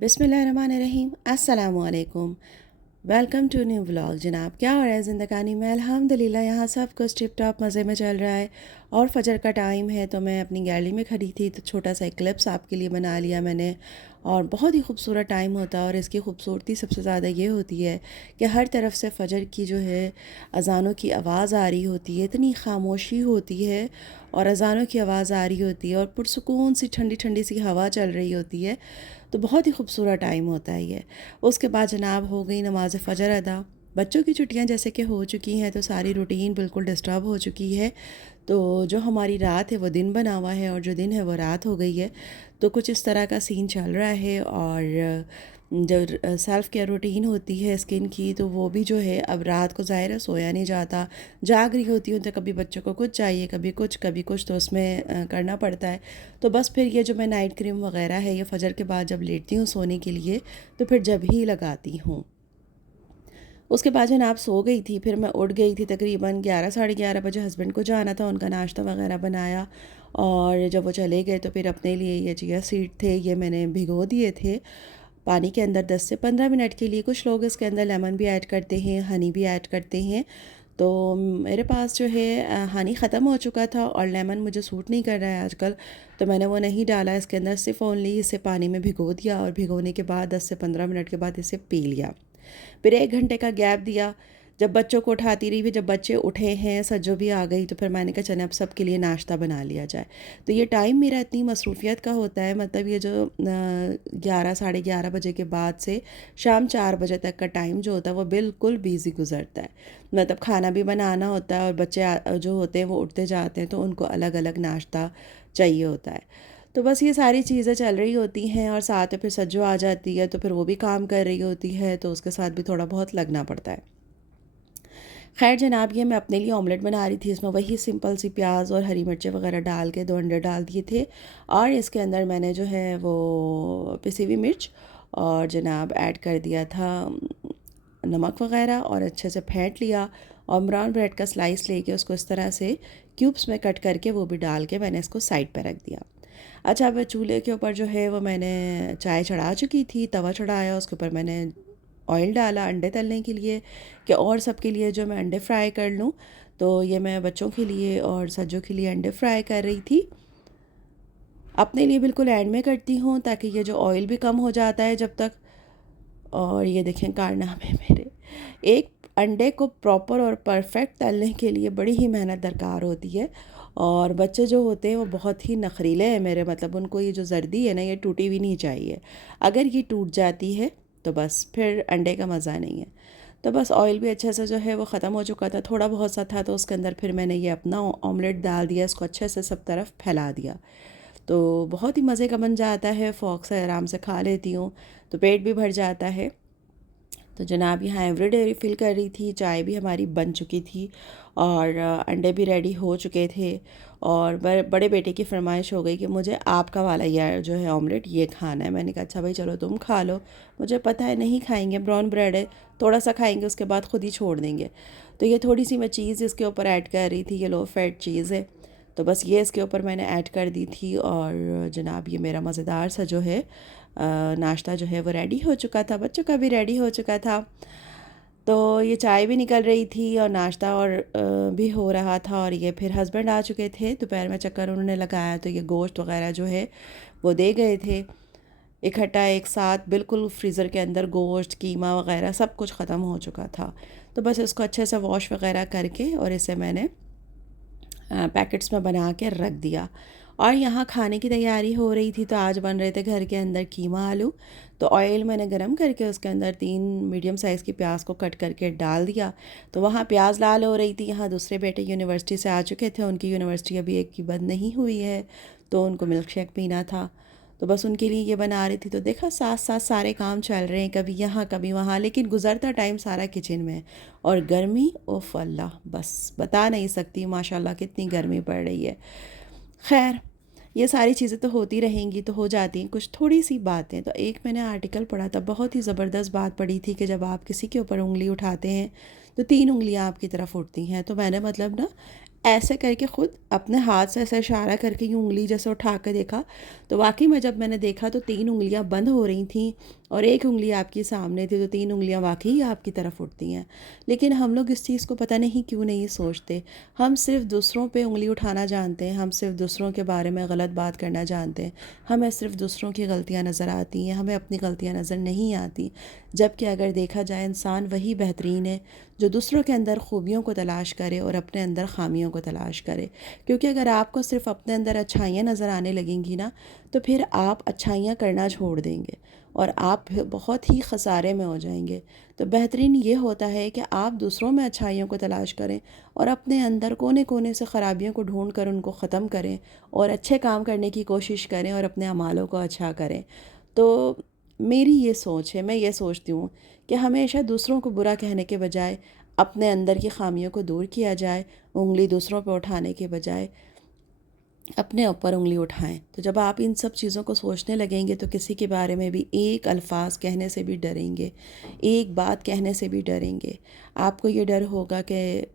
बिस्मिल्लाहिर्रहमानिर्रहीम अस्सलामुअलैकुम। Welcome to new vlog. जनाब, क्या हो रहा है ज़िंदगानी में? अल्हम्दुलिल्लाह यहाँ सब कुछ टिप टॉप मज़े में चल रहा है। और फजर का टाइम है तो मैं अपनी गैलरी में खड़ी थी तो छोटा सा एक क्लिप्स आपके लिए बना लिया मैंने। और बहुत ही खूबसूरत टाइम होता है और इसकी खूबसूरती सबसे ज़्यादा ये होती है कि हर तरफ से फ़जर की जो है अज़ानों की आवाज़ आ रही होती है, इतनी खामोशी होती है और अज़ानों की आवाज़ आ रही होती है और पुरसुकून सी ठंडी ठंडी सी हवा चल रही होती है। तो बहुत ही खूबसूरत टाइम होता है ये। उसके बाद जनाब हो गई नमाज फ़जर अदा। बच्चों की छुट्टियां जैसे कि हो चुकी हैं तो सारी रूटीन बिल्कुल डिस्टर्ब हो चुकी है। तो जो हमारी रात है वो दिन बना हुआ है और जो दिन है वो रात हो गई है। तो कुछ इस तरह का सीन चल रहा है। और जो सेल्फ़ केयर रूटीन होती है स्किन की तो वो भी जो है अब रात को ज़ाहिर है सोया नहीं जाता, जाग रही होती हूँ तो कभी बच्चों को कुछ चाहिए, कभी कुछ तो उसमें करना पड़ता है। तो बस फिर ये जो मैं नाइट क्रीम वग़ैरह है ये फ़जर के बाद जब लेटती हूँ सोने के लिए तो फिर जब ही लगाती हूँ। उसके बाद जनाब सो गई थी, फिर मैं उठ गई थी तकरीबन 11 साढ़े 11 बजे। हस्बैंड को जाना था, उनका नाश्ता वगैरह बनाया और जब वो चले गए तो फिर अपने लिए ये चिया सीड थे ये मैंने भिगो दिए थे पानी के अंदर 10 से 15 मिनट के लिए। कुछ लोग इसके अंदर लेमन भी ऐड करते हैं, हनी भी ऐड करते हैं। तो मेरे पास जो है हनी ख़त्म हो चुका था और लेमन मुझे सूट नहीं कर रहा है आजकल, तो मैंने वो नहीं डाला इसके अंदर। सिर्फ ओनली इसे पानी में भिगो दिया और भिगोने के बाद 10 से 15 मिनट के बाद इसे पी लिया। फिर 1 घंटे का गैप दिया। जब बच्चों को उठाती रही, फिर जब बच्चे उठे हैं, सज्जो भी आ गई, तो फिर मैंने कहा चलें अब सबके लिए नाश्ता बना लिया जाए। तो ये टाइम मेरा इतनी मसरूफ़ियत का होता है, मतलब ये जो 11 साढ़े 11 बजे के बाद से शाम 4 बजे तक का टाइम जो होता है वो बिल्कुल बिज़ी गुजरता है। मतलब खाना भी बनाना होता है और बच्चे जो होते हैं वो उठते जाते हैं तो उनको अलग अलग नाश्ता चाहिए होता है। तो बस ये सारी चीज़ें चल रही होती हैं और साथ में फिर सज्जो आ जाती है तो फिर वो भी काम कर रही होती है तो उसके साथ भी थोड़ा बहुत लगना पड़ता है। खैर जनाब, ये मैं अपने लिए ऑमलेट बना रही थी। इसमें वही सिंपल सी प्याज और हरी मिर्चें वगैरह डाल के 2 अंडे डाल दिए थे और इसके अंदर मैंने जो है वो पिसी हुई मिर्च और जनाब ऐड कर दिया था नमक वगैरह और अच्छे से फेंट लिया। और ब्राउन ब्रेड का स्लाइस लेके उसको इस तरह से क्यूब्स में कट करके वो भी डाल के मैंने इसको साइड पर रख दिया। अच्छा, अब चूल्हे के ऊपर जो है वो मैंने चाय चढ़ा चुकी थी, तवा चढ़ाया, उसके ऊपर मैंने ऑयल डाला अंडे तलने के लिए कि और सबके लिए जो मैं अंडे फ्राई कर लूँ। तो ये मैं बच्चों के लिए और सज्जों के लिए अंडे फ्राई कर रही थी। अपने लिए बिल्कुल एंड में करती हूँ ताकि ये जो ऑयल भी कम हो जाता है जब तक। और ये देखें कारनामे मेरे। एक अंडे को प्रॉपर और परफेक्ट तलने के लिए बड़ी ही मेहनत दरकार होती है। और बच्चे जो होते हैं वो बहुत ही नखरीले हैं मेरे, मतलब उनको ये जो जर्दी है ना ये टूटी भी नहीं चाहिए। अगर ये टूट जाती है तो बस फिर अंडे का मज़ा नहीं है। तो बस ऑयल भी अच्छे से जो है वो ख़त्म हो चुका था, थोड़ा बहुत सा था, तो उसके अंदर फिर मैंने ये अपना ऑमलेट डाल दिया, इसको अच्छे से सब तरफ फैला दिया। तो बहुत ही मज़े का बन जाता है, फ़ोक से आराम से खा लेती हूँ तो पेट भी भर जाता है। तो जनाब यहाँ एवरीडे रिफ़िल कर रही थी, चाय भी हमारी बन चुकी थी और अंडे भी रेडी हो चुके थे। और बड़े बेटे की फरमाइश हो गई कि मुझे आपका वाला यार जो है ऑमलेट ये खाना है। मैंने कहा अच्छा भाई चलो तुम खा लो, मुझे पता है नहीं खाएंगे, ब्राउन ब्रेड है, थोड़ा सा खाएंगे उसके बाद ख़ुद ही छोड़ देंगे। तो ये थोड़ी सी मैं चीज़ इसके ऊपर ऐड कर रही थी, ये लो फैट चीज़ है, तो बस ये इसके ऊपर मैंने ऐड कर दी थी। और जनाब ये मेरा मज़ेदार सा जो है नाश्ता जो है वो रेडी हो चुका था, बच्चों का भी रेडी हो चुका था। तो ये चाय भी निकल रही थी और नाश्ता और भी हो रहा था। और ये फिर हस्बैंड आ चुके थे, दोपहर में चक्कर उन्होंने लगाया तो ये गोश्त वगैरह जो है वो दे गए थे इकट्ठा एक साथ। बिल्कुल फ्रीज़र के अंदर गोश्त कीमा वगैरह सब कुछ ख़त्म हो चुका था। तो बस इसको अच्छे से वॉश वगैरह करके और इसे मैंने पैकेट्स में बना के रख दिया। और यहाँ खाने की तैयारी हो रही थी तो आज बन रहे थे घर के अंदर कीमा आलू। तो ऑयल मैंने गरम करके उसके अंदर 3 मीडियम साइज़ की प्याज को कट करके डाल दिया। तो वहाँ प्याज लाल हो रही थी, यहाँ दूसरे बेटे यूनिवर्सिटी से आ चुके थे, उनकी यूनिवर्सिटी अभी एक की बंद नहीं हुई है तो उनको मिल्क शेक पीना था। तो बस उनके लिए ये बना रही थी। तो देखा साथ साथ सारे काम चल रहे हैं, कभी यहाँ कभी वहाँ, लेकिन गुज़रता टाइम सारा किचन में। और गर्मी ओफ अल्लाह, बस बता नहीं सकती माशाल्लाह कितनी गर्मी पड़ रही है। खैर ये सारी चीज़ें तो होती रहेंगी, तो हो जाती हैं कुछ थोड़ी सी बातें। तो एक मैंने आर्टिकल पढ़ा था, बहुत ही ज़बरदस्त बात पढ़ी थी कि जब आप किसी के ऊपर उंगली उठाते हैं तो 3 उंगलियां आपकी तरफ उठती हैं। तो मैंने मतलब ना ऐसे करके खुद अपने हाथ से ऐसा इशारा करके यूँ उँगली जैसे उठा के देखा, तो वाक़ई में जब मैंने देखा तो 3 उँगलियाँ बंद हो रही थीं और 1 उँगली आपकी सामने थी, तो 3 उँगलियाँ वाक़ई ही आपकी तरफ उठती हैं। लेकिन हम लोग इस चीज़ को पता नहीं क्यों नहीं सोचते। हम सिर्फ़ दूसरों पे उँगली उठाना जानते हैं, हम सिर्फ़ दूसरों के बारे में गलत बात करना जानते हैं। हमें सिर्फ़ दूसरों की गलतियाँ नज़र आती हैं, हमें अपनी गलतियाँ नज़र नहीं आती। जबकि अगर देखा जाए इंसान वही बेहतरीन है जो दूसरों के अंदर खूबियों को तलाश करे और अपने अंदर ख़ामियों को तलाश करे। क्योंकि अगर आपको सिर्फ़ अपने अंदर अच्छाइयाँ नज़र आने लगेंगी ना, तो फिर आप अच्छाइयाँ करना छोड़ देंगे और आप फिर बहुत ही ख़सारे में हो जाएंगे। तो बेहतरीन ये होता है कि आप दूसरों में अच्छाइयों को तलाश करें और अपने अंदर कोने कोने से ख़राबियों को ढूंढ कर उनको ख़त्म करें और अच्छे काम करने की कोशिश करें और अपने अमालों को अच्छा करें। तो मेरी ये सोच है, मैं ये सोचती हूँ कि हमेशा दूसरों को बुरा कहने के बजाय अपने अंदर की ख़ामियों को दूर किया जाए। उँगली दूसरों पे उठाने के बजाय अपने ऊपर उँगली उठाएं। तो जब आप इन सब चीज़ों को सोचने लगेंगे तो किसी के बारे में भी एक अल्फाज कहने से भी डरेंगे, एक बात कहने से भी डरेंगे। आपको ये डर होगा कि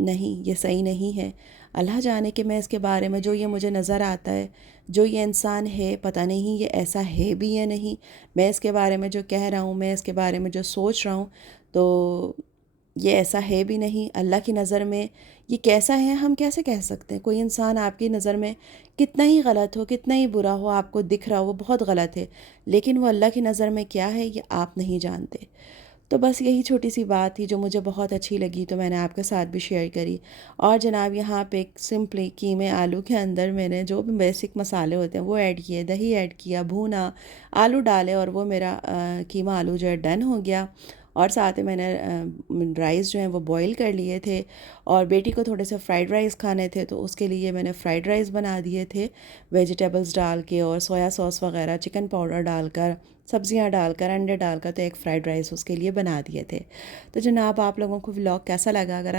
नहीं, ये सही नहीं है। अल्लाह जाने कि मैं इसके बारे में जो ये मुझे नज़र आता है, जो ये इंसान है, पता नहीं ये ऐसा है भी या नहीं। मैं इसके बारे में जो कह रहा हूँ, मैं इसके बारे में जो सोच रहा हूँ, तो ये ऐसा है भी नहीं। अल्लाह की नज़र में ये कैसा है हम कैसे कह सकते हैं? कोई इंसान आपकी नज़र में कितना ही गलत हो, कितना ही बुरा हो, आपको दिख रहा हो वो बहुत गलत है, लेकिन वो अल्लाह की नज़र में क्या है ये आप नहीं जानते। तो बस यही छोटी सी बात थी जो मुझे बहुत अच्छी लगी, तो मैंने आपके साथ भी शेयर करी। और जनाब यहाँ पे एक सिंपली कीमे आलू के अंदर मैंने जो भी बेसिक मसाले होते हैं वो ऐड किए, दही ऐड किया, भूना, आलू डाले और वो मेरा कीमा आलू जो है डन हो गया। और साथ ही मैंने राइस जो हैं वो बॉईल कर लिए थे और बेटी को थोड़े से फ्राइड राइस खाने थे, तो उसके लिए मैंने फ़्राइड राइस बना दिए थे वेजिटेबल्स डाल के और सोया सॉस वगैरह, चिकन पाउडर डालकर, सब्जियां डालकर, अंडे डालकर, तो एक फ़्राइड राइस उसके लिए बना दिए थे। तो जनाब आप लोगों को व्लॉग कैसा लगा? अगर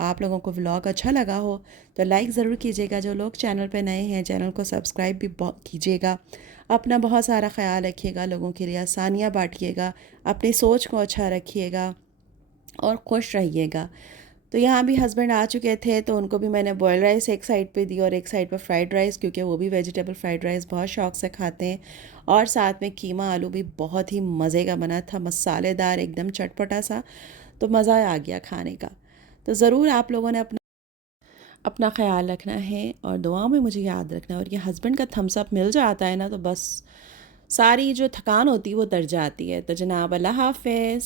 आप लोगों को व्लॉग अच्छा लगा हो तो लाइक ज़रूर कीजिएगा। जो लोग चैनल पे नए हैं चैनल को सब्सक्राइब भी कीजिएगा। अपना बहुत सारा ख्याल रखिएगा, लोगों के लिए आसानियाँ बांटिएगा, अपनी सोच को अच्छा रखिएगा और खुश रहिएगा। तो यहाँ भी हस्बैंड आ चुके थे, तो उनको भी मैंने बॉयल राइस एक साइड पे दी और एक साइड पे फ्राइड राइस, क्योंकि वो भी वेजिटेबल फ्राइड राइस बहुत शौक से खाते हैं। और साथ में कीमा आलू भी बहुत ही मज़े का बना था, मसालेदार एकदम चटपटा सा, तो मज़ा आ गया खाने का। तो ज़रूर आप लोगों ने अपना अपना ख्याल रखना है और दुआओं में मुझे याद रखना है। और ये हस्बैंड का थम्स अप मिल जाता है ना, तो बस सारी जो थकान होती है वो तर जाती है। तो जनाब अल्लाह हाफ़िज़।